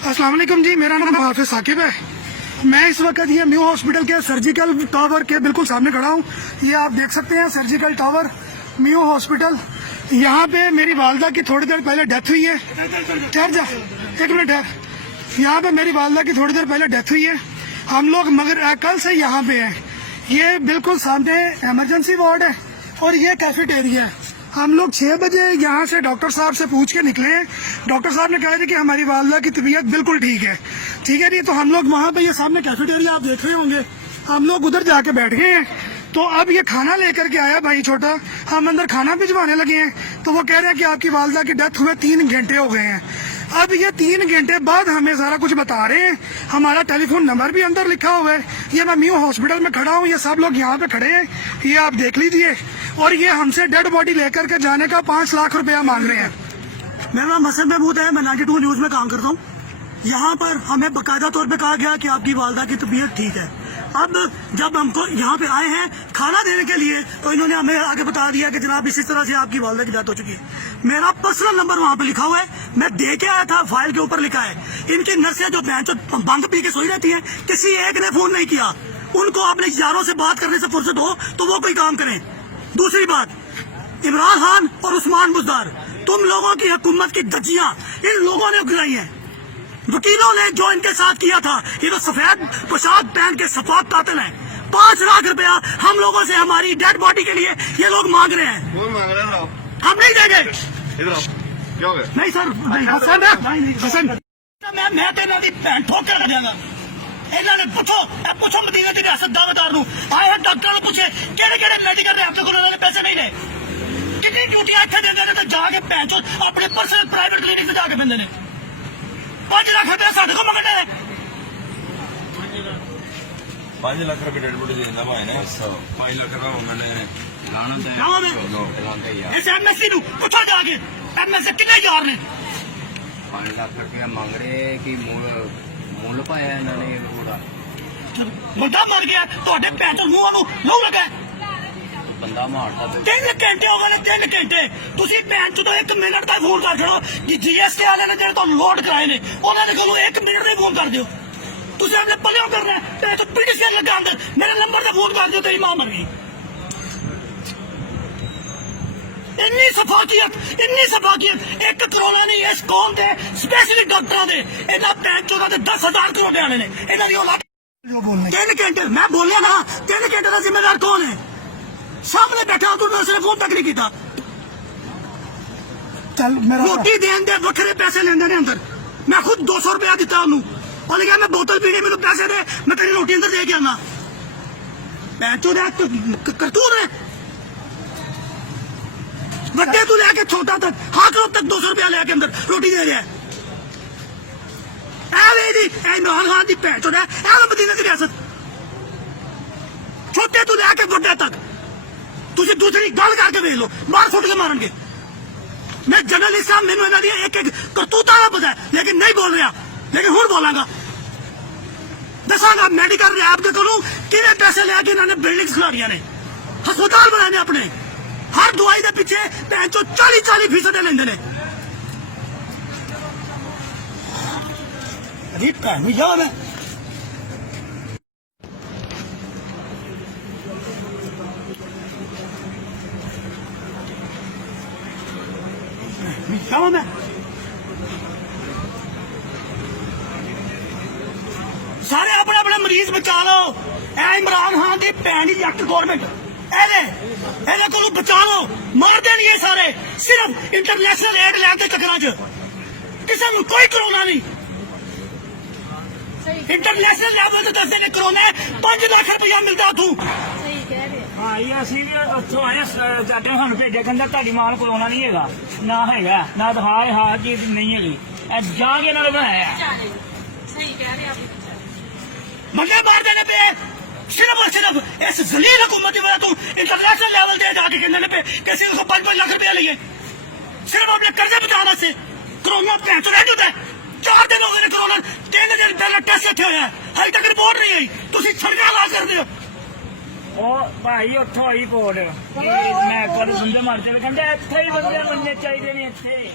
अस्सलाम वालेकुम जी, मेरा नाम हाफिज साकिब है। मैं इस वक्त ये न्यू हॉस्पिटल के सर्जिकल टावर के बिल्कुल सामने खड़ा हूँ। ये आप देख सकते हैं सर्जिकल टावर न्यू हॉस्पिटल। यहाँ पे मेरी वालदा की थोड़ी देर पहले डेथ हुई है। ठहर जा, एक मिनट ठहर। यहाँ पे मेरी वालदा की थोड़ी देर पहले डेथ हुई है। हम लोग मगर कल से यहाँ पे हैं। ये बिल्कुल सामने इमरजेंसी वार्ड है और ये कैफेटेरिया है। हम लोग 6 बजे यहाँ से डॉक्टर साहब से पूछ के निकले हैं। डॉक्टर साहब ने कहा था कि हमारी वालदा की तबीयत बिल्कुल ठीक है जी। तो हम लोग वहाँ पे ये सामने कैफेटेरिया आप देख रहे होंगे, हम लोग उधर जाके बैठ गए हैं। तो अब ये खाना लेकर के आया भाई छोटा, हम अंदर खाना भिजवाने लगे हैं। तो वो कह रहे हैं कि आपकी वालदा की डेथ हुए 3 घंटे हो गए हैं। अब ये 3 घंटे बाद हमें सारा कुछ बता रहे हैं। हमारा टेलीफोन नंबर भी अंदर लिखा हुआ है। ये मैं न्यू हॉस्पिटल में खड़ा हूँ, ये सब लोग यहाँ पे खड़े हैं, ये आप देख लीजिए। और ये हमसे डेड बॉडी लेकर के जाने का 5 लाख रुपया मांग रहे हैं। मेरा नाम हसन महमूद है, मैं 92 न्यूज में काम करता हूँ। यहाँ पर हमें बाकायदा तौर पे कहा गया कि आपकी वालदा की तबीयत ठीक है। अब जब हमको यहाँ पे आए हैं खाना देने के लिए, तो इन्होंने हमें आगे बता दिया कि जनाब इसी तरह से आपकी वालदा की डेथ हो चुकी है। मेरा पर्सनल नंबर वहाँ पे लिखा हुआ है, मैं दे के आया था, फाइल के ऊपर लिखा है। इनकी नर्सें जो बंद पी के सोई रहती है, किसी एक ने फोन नहीं किया। उनको अपने यारों से बात करने से फुर्सत हो तो वो कोई काम करें। दूसरी बात, इमरान खान और उस्मान बुज़दार, तुम लोगों की हुकूमत की धज्जियां इन लोगों ने उगलाई हैं। वकीलों ने जो इनके साथ किया था, ये तो सफेद पोशाक पहन के सफाक कातिल हैं। 5 लाख रुपया हम लोगों से हमारी डेड बॉडी के लिए ये लोग मांग रहे हैं। हम नहीं देंगे। नहीं सर, नहीं हसन, मैं तेरे दी भैन ठोक के लगांगा। इन्होंने पूछो मदीने की रियासत दावेदार नूं आए डॉक्टर नूं पूछे किहड़े मेडिकल रैप तो उन्होंने पैसे नहीं ले। कितनी ड्यूटियां इत्थे देंदे ने ते जाके भैन चो अपने पर्सनल प्राइवेट क्लिनिक से जाके बंदे ने 5 लाख रुपया साडे को मंगदे ने। 5 लाख रुपये डेढ़ बॉडी देना भाई ने 5 लाख रुपया मैंने इस एमएससी नूं पूछो जाके एमएससी कितने यार ने 5 लाख रुपया मांग रहे कि ਮੁੱਲ ਪਾਇਆ ਇਹਨਾਂ ਨੇ ਪੂਰਾ ਬੰਦਾ ਮਰ ਗਿਆ ਤੁਹਾਡੇ ਭੈਣ ਚੋਂ ਮੂੰਹਾਂ ਨੂੰ ਲਹੂ ਲੱਗਾ ਬੰਦਾ ਮਾਰਦਾ 3 ਘੰਟੇ ਹੋ ਗਏ ਨੇ 3 ਘੰਟੇ ਤੁਸੀਂ ਭੈਣ ਚੋਂ 1 ਮਿੰਟ ਦਾ ਫੋਨ ਕਰ ਛੜੋ ਜੀ ਜੀਐਸਟੀ ਵਾਲਿਆਂ ਨੇ ਜਿਹੜੇ ਤੁਹਾਨੂੰ ਲੋਡ ਕਰਾਏ ਨੇ ਉਹਨਾਂ ਦੇ ਕੋਲੋਂ 1 ਮਿੰਟ ਦਾ ਫੋਨ ਕਰ ਦਿਓ। ਤੁਸੀਂ ਆਪਣੇ ਪੱਲਿਓਂ ਕਰਨਾ ਤੇ ਤੂੰ ਪੀਟੀਸੀ ਲਗਾ ਅੰਦਰ ਮੇਰੇ ਨੰਬਰ ਦਾ ਫੋਨ ਕਰ ਦਿਓ ਤੇਰੀ ਮਾਂ ਮਰ ਗਈ। ਇੰਨੀ ਸਫਾਕੀਅਤ ਇੱਕ ਕਰੋਨਾ ਨਹੀਂ ਇਸ ਕੌਮ ਦੇ ਸਪੈਸ਼ਲਿਸਟ ਡਾਕਟਰਾਂ ਦੇ ਇਹਨਾਂ ਭੈਣ ਚੋਦਾਂ ਦੇ 10,000 ਕਰੋੜ ਆਣੇ ਨੇ ਇਹਨਾਂ ਦੀ ਔਲਾਦ। 3 ਘੰਟੇ ਮੈਂ ਬੋਲਿਆ ਨਾ, 3 ਘੰਟੇ ਦਾ ਜ਼ਿੰਮੇਦਾਰ ਕੌਣ ਹੈ? ਸਾਹਮਣੇ ਬੈਠਾ ਤੂੰ ਨਰਸ ਨੇ ਫੋਨ ਤੱਕ ਨਹੀਂ ਕੀਤਾ। ਚੱਲ ਮੇਰਾ ਰੋਟੀ ਦੇਣ ਦੇ ਵੱਖਰੇ ਪੈਸੇ ਲੈਂਦੇ ਨੇ ਅੰਦਰ। ਮੈਂ ਖੁਦ 200 ਰੁਪਇਆ ਦਿੱਤਾ ਉਹਨੂੰ, ਉਹਨੇ ਕਿਹਾ ਮੈਂ ਬੋਤਲ ਪੀਣੀ ਮੈਨੂੰ ਪੈਸੇ ਦੇ, ਮੈਂ ਤੇਰੀ ਰੋਟੀ ਅੰਦਰ ਦੇ ਕੇ ਆਉਣਾ। ਭੈਣ ਚੋਦਾ ਕਰਤੂਤ ਹੈ। ਵੱਡੇ ਤੋਂ ਲੈ ਕੇ ਛੋਟਾ ਤੱਕ ਹਰ ਰੋਜ਼ ਤੱਕ 200 ਰੁਪਇਆ ਲੈ ਕੇ ਅੰਦਰ ਰੋਟੀ ਦੇ ਰਿਹਾ। ਇਮਰਾਨ ਖਾਨ ਦੀ ਭੈਣ ਚੋਦ ਹੈ, ਇਹ ਮਦੀਨੇ ਦੀ ਰਿਆਸਤ। ਛੋਟੇ ਤੋਂ ਲੈ ਕੇ ਵੱਡੇ ਤੱਕ ਤੁਸੀਂ ਦੂਸਰੀ ਗੱਲ ਕਰਕੇ ਵੇਖ ਲਓ, ਬਾਹਰ ਫੁੱਟ ਕੇ ਮਾਰਨਗੇ। ਮੈਂ ਜਰਨਲਿਸਟ ਹਾਂ, ਮੈਨੂੰ ਇਹਨਾਂ ਦੀ ਇੱਕ ਕਰਤੂਤਾਂ ਦਾ ਪਤਾ ਹੈ, ਲੇਕਿਨ ਨਹੀਂ ਬੋਲ ਰਿਹਾ। ਲੇਕਿਨ ਹੁਣ ਬੋਲਾਂਗਾ, ਦੱਸਾਂਗਾ ਮੈਡੀਕਲ ਰੈਪ ਦੇ ਕੋਲੋਂ ਕਿਵੇਂ ਪੈਸੇ ਲੈ ਕੇ ਇਹਨਾਂ ਨੇ ਬਿਲਡਿੰਗਸ ਖਿਲਾਰੀਆਂ ਨੇ, ਹਸਪਤਾਲ ਬਣਾਏ ਨੇ ਆਪਣੇ। ਹਰ ਦਵਾਈ ਦੇ ਪਿੱਛੇ ਭੈਣ ਚੋ 40% ਲੈਂਦੇ ਨੇ। ਰੀਟ ਕਾ ਨਹੀਂ ਜਾ ਮੈਂ ਮੈਂ ਸਾਰੇ ਆਪਣੇ ਮਰੀਜ਼ ਬਚਾ ਲਓ। ਇਹ ਇਮਰਾਨ ਖਾਨ ਦੀ ਭੈਣ ਦੀ ਜੱਟ ਗੌਰਮੈਂਟ ਇਹਦੇ ਕੋਲੋਂ ਬਚਾ ਲਓ। ਮਾਰਦੇ ਨਹੀਂ ਇਹ ਸਾਰੇ, ਸਿਰਫ ਇੰਟਰਨੈਸ਼ਨਲ ਏਡ ਲੈਣ ਦੇ ਚੱਕਰਾਂ 'ਚ। ਕਿਸੇ ਨੂੰ ਕੋਈ ਕਰੋਨਾ ਨਹੀਂ। ਇੰਟਰਨੈਸ਼ਨਲ ਲੈਵਲ ਤੇ ਦੱਸਦੇ ਨੇ ਕਰੋਨਾ 5 ਲੱਖ ਰੁਪਇਆ ਮਿਲਦਾ ਉੱਥੋਂ। ਹਾਂ ਇਹ ਅਸੀਂ ਵੀ ਉੱਥੋਂ ਆਏ ਸਾਡੇ ਸਾਨੂੰ ਭੇਜਿਆ, ਕਹਿੰਦਾ ਤੁਹਾਡੀ ਮਾਂ ਨੂੰ ਕਰੋਨਾ ਨਹੀਂ ਹੈਗਾ, ਨਾ ਹੈਗਾ ਨਾ ਦਿਖਾਏ ਹਾਂ ਚੀਜ਼ ਨਹੀਂ ਹੈਗੀ। ਜਾ ਕੇ ਇਹਨਾਂ ਨੇ ਬਣਾਇਆ। ਸਹੀ ਕਹਿ ਰਹੇ ਆਪ ਬੰਦੇ ਮਾਰਦੇ ਨੇ ਪਏ सिर्फ और सिर्फ इस जलील हुकूमत की वजह तुम इंटरनेशनल लेवल दे जाके कहने पे किसी को 5-5 लाख रुपया लिए सिर्फ अपने कर्जे बचाने से। कोरोना पैंसठ रह जाता है, 4 दिन हो गए कोरोना, 3 दिन पहले टेस्ट इतने होया अभी तक रिपोर्ट नहीं आई। तुम छड़िया ला करते हो। ਉਹ ਭਾਈ ਉੱਥੋਂ ਆਈ ਕੋਡ ਮੈਂ ਕੱਲ ਸੁਣਦੇ ਮਰ ਚਲੇ ਕਹਿੰਦੇ ਇੱਥੇ ਹੀ ਬੰਦੇ ਮੰਨੇ ਚਾਹੀਦੇ ਨੇ ਇੱਥੇ।